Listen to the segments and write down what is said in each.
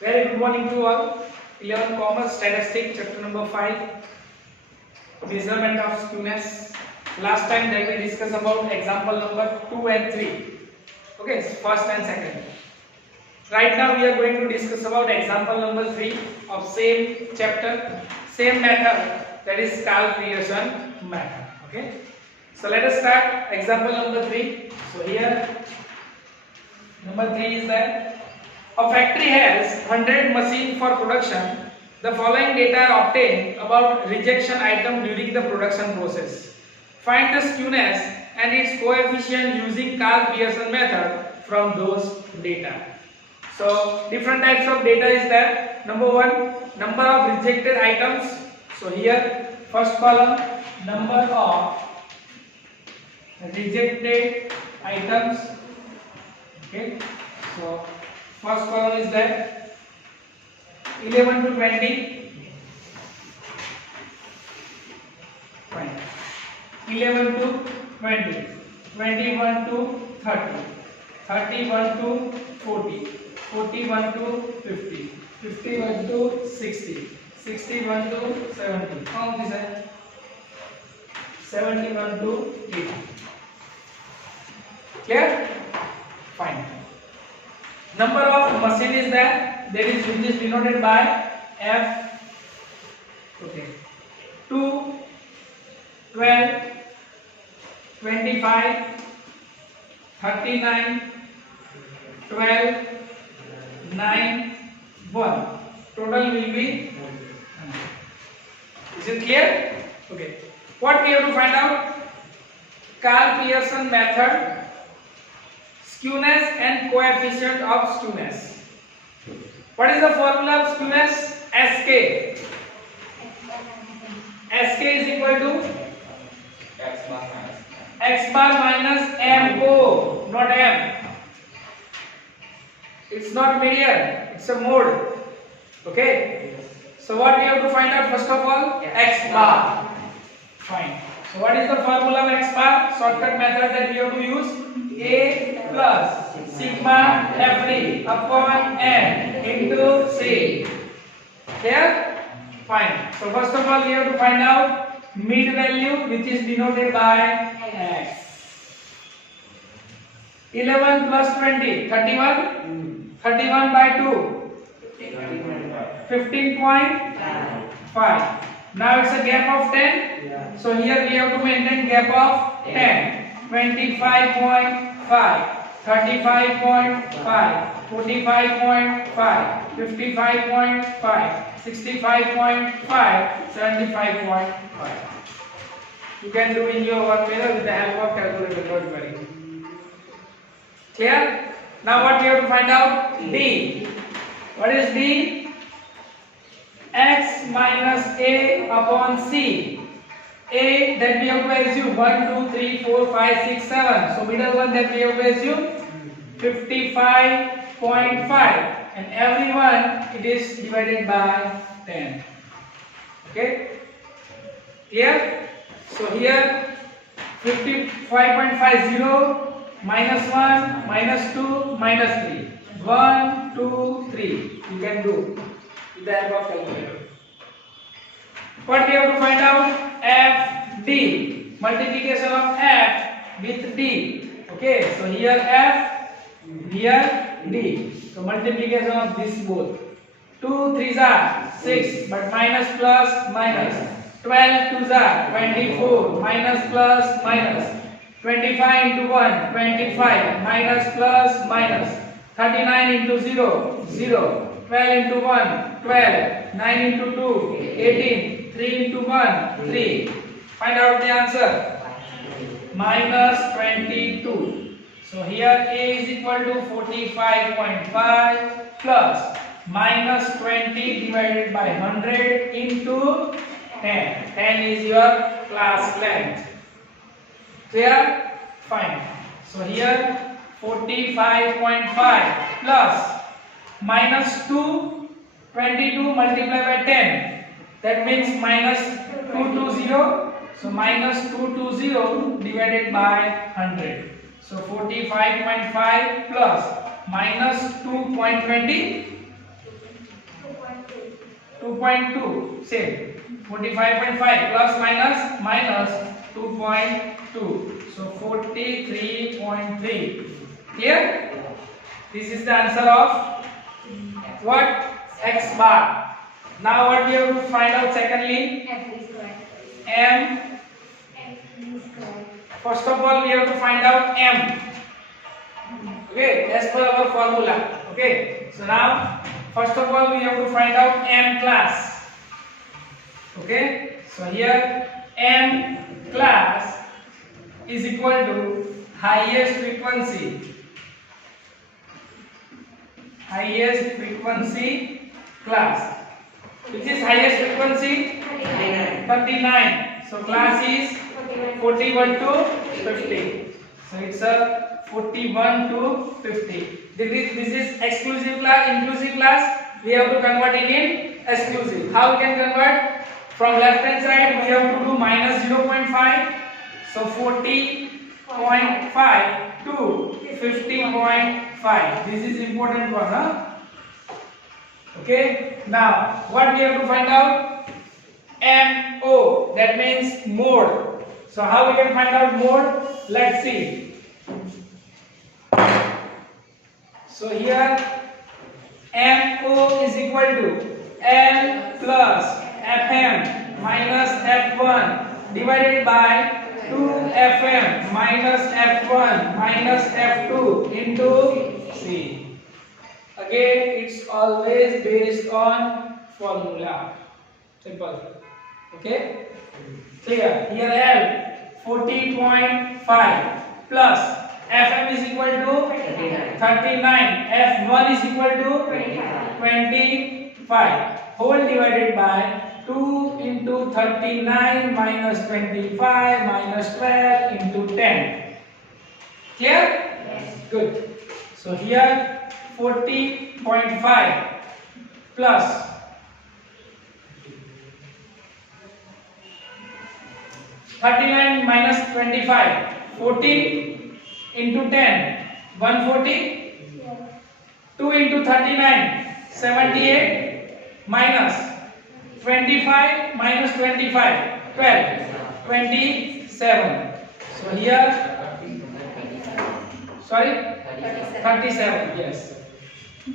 Very good morning to all. 11 Commerce Statistics, chapter number 5, measurement of skewness. Last time that we discussed about example number 2 and 3. Okay, first and second. Right now we are going to discuss about example number 3 of same chapter, same method, that is Karl-Pearson method. Okay. So let us start example number 3. So here number 3 is that a factory has 100 machines for production. The following data are obtained about rejection item during the production process. Find the skewness and its coefficient using Karl-Pearson method from those data. So different types of data is that number 1, number of rejected items. So here first column, number of rejected items. Okay, so first column is that 11 to 20. Fine. 11 to 20, 21 to 30, 31 to 40, 41 to 50, 51 to 60, 61 to 70. Count this as 71 to 80. Clear? Fine. Number of machine is that is which is denoted by F. Okay. 2, 12, 25, 39, 12, 9, 1. Total will be. Is it clear? Okay. What we have to find out? Karl-Pearson method. Skewness and coefficient of skewness. What is the formula of skewness? SK. SK is equal to X bar minus MO, not M. It's not median, it's a mode. Okay. So what we have to find out first of all? X bar. Fine. So what is the formula of X bar? Shortcut method that we have to use. A plus sigma FD upon N into C. Clear? Fine. So first of all we have to find out mid value, which is denoted by X. 11 plus 20, 31. 31 by 2, 15.5. Now it's a gap of 10. So here we have to maintain gap of 10. 25.5, 35.5, 45.5, 55.5, 65.5, 75.5. You can do in your one minute with the help of calculator, don't worry. Clear? Now what we have to find out? D. What is D? X minus A upon C. A that we have to assume 1, 2, 3, 4, 5, 6, 7. So middle one that we have to assume 55.5, and every one it is divided by 10. Okay? Clear? So here 55.50 minus 1 minus 2 minus 3. 1, 2, 3. You can do with the help of calculator. What we have to find out? FD. Multiplication of F with D. Okay, so here F, here D. So multiplication of this both. 2 3s are 6, but minus plus minus. 12 2s are 24, minus plus minus. 25 into 1, 25, minus plus minus. 39 into 0, 0. 12 into 1, 12. 9 into 2, 18. 3 into 1, 3. Find out the answer. Minus 22. So here A is equal to 45.5 plus minus 20 divided by 100 into 10. 10 is your class length. Clear? Fine. So here 45.5 plus minus 2, 22 multiplied by 10. That means minus 220. So minus 220 divided by 100. So 45.5 plus minus 2.20 2.2 same 45.5 plus minus 2.2, so 43.3. Clear? This is the answer of what? X bar. Now what we have to find out secondly? M. First of all we have to find out M. Okay, as per our formula. Okay, so now first of all we have to find out M class. Okay, so here M class is equal to highest frequency class. Which is highest frequency? 39. So class is 41 to 50. So it's a 41 to 50. This is exclusive class, inclusive class. We have to convert it in exclusive. How we can convert? From left hand side we have to do minus 0.5. So 40.5 to 50.5. This is important one, huh? Okay. Now what we have to find out? MO, that means mode. So how we can find out mode? Let's see. So here MO is equal to L plus Fm minus F1 divided by 2Fm minus F1 minus F2 into C. Again, it's always based on formula. Simple. Okay? Clear. Here L 40.5 plus Fm is equal to 39. F1 is equal to 25. Whole divided by 2 into 39 minus 25 minus 12 into 10. Clear? Yes. Good. So here 40.5 plus 39 minus 25, 14 into 10, 140, 2 into 39, 78 minus 25 minus 25, 12, 27. So here, sorry, 37, yes,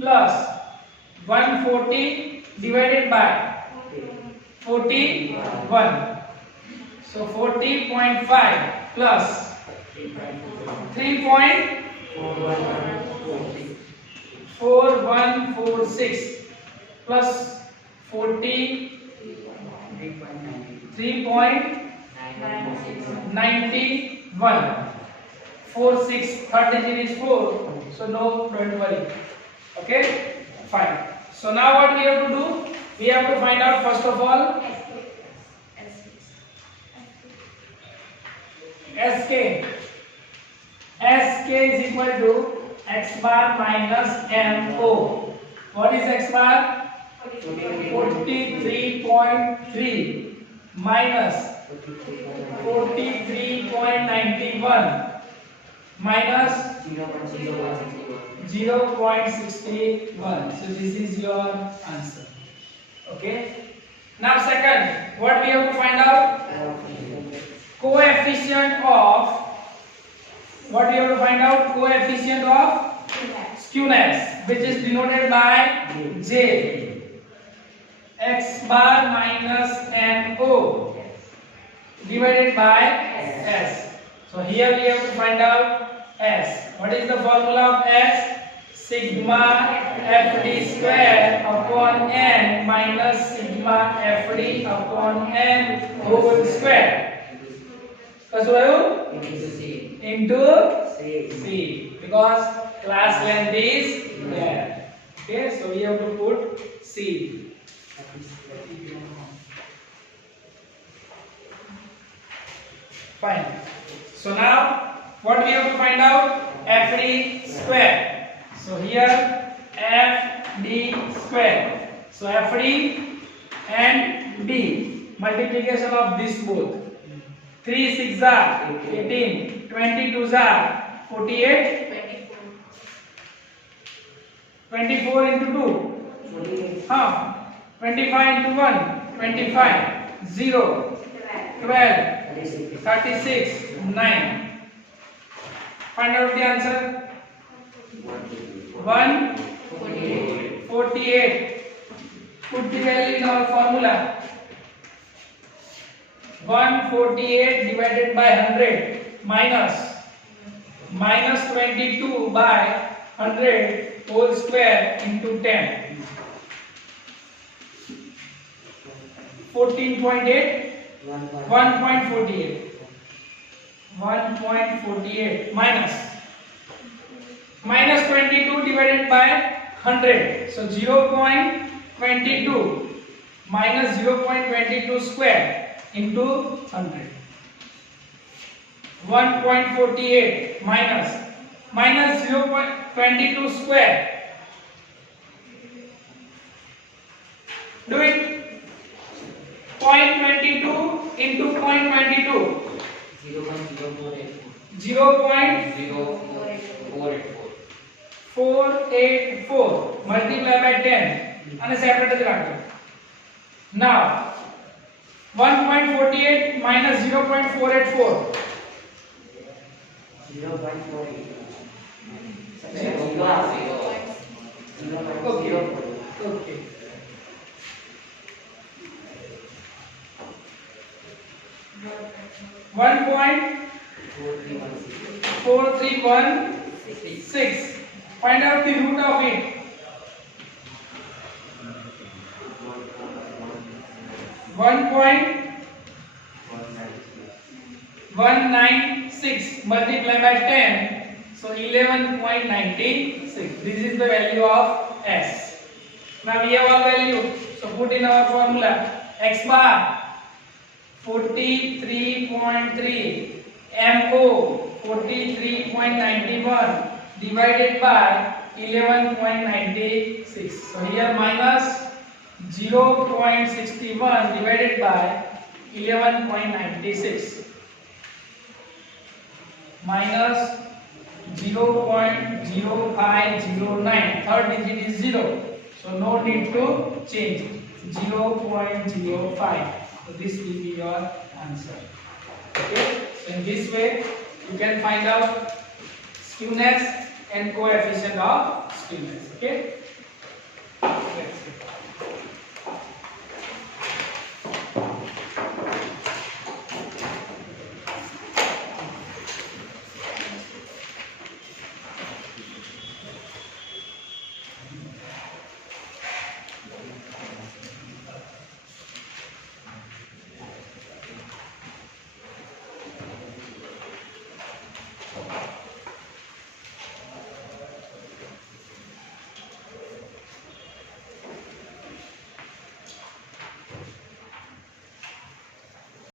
plus 140 divided by 41. So 40.5 plus 3.4146 plus 43.91. 46, third digit is 4, so no, don't worry. Okay, fine. So now what we have to do? We have to find out first of all SK. SK is equal to X bar minus MO. What is X bar? 43.3 minus 43.91 minus 0.61. So this is your answer. Okay. Now second, what we have to find out? Coefficient of, what we have to find out? Coefficient of skewness, which is denoted by J. X bar minus MO divided by S. So here we have to find out S. What is the formula of S? Sigma FD square upon N minus sigma FD upon N whole square. Into C, because class length is there. Okay, so we have to put C. Fine. So now what we have to find out? FD square. So here FD square. So FD and D, multiplication of this both. 3 6 are 18, 22 are 48, 24 into 2, 25 into 1, 25, 0, 12, 36, 9. Find out the answer. 148. Put the value in our formula. 148 divided by 100 minus 22 by 100 whole square into 10. 14.8. 1.48. 1.48 minus 22 divided by 100. So 0.22 minus 0.22 square into 100. 1.48 minus 0.22 square. Do it. 0.22 into 0.22. 0.0484 multiply by 10 and separate જ રાખો. Now 1.48 minus 0.484. 0.48. Okay. 1.4316. Find out the root of it. 1.196 multiply by 10. So 11.96. This is the value of S. Now we have our value. So put in our formula. X bar 43.3. MO 43.91 divided by 11.96. So here minus 0.61 divided by 11.96 minus 0.0509. Third digit is 0. So no need to change. 0.05. So this will be your answer. Okay. So in this way you can find out skewness and coefficient of skewness. Okay.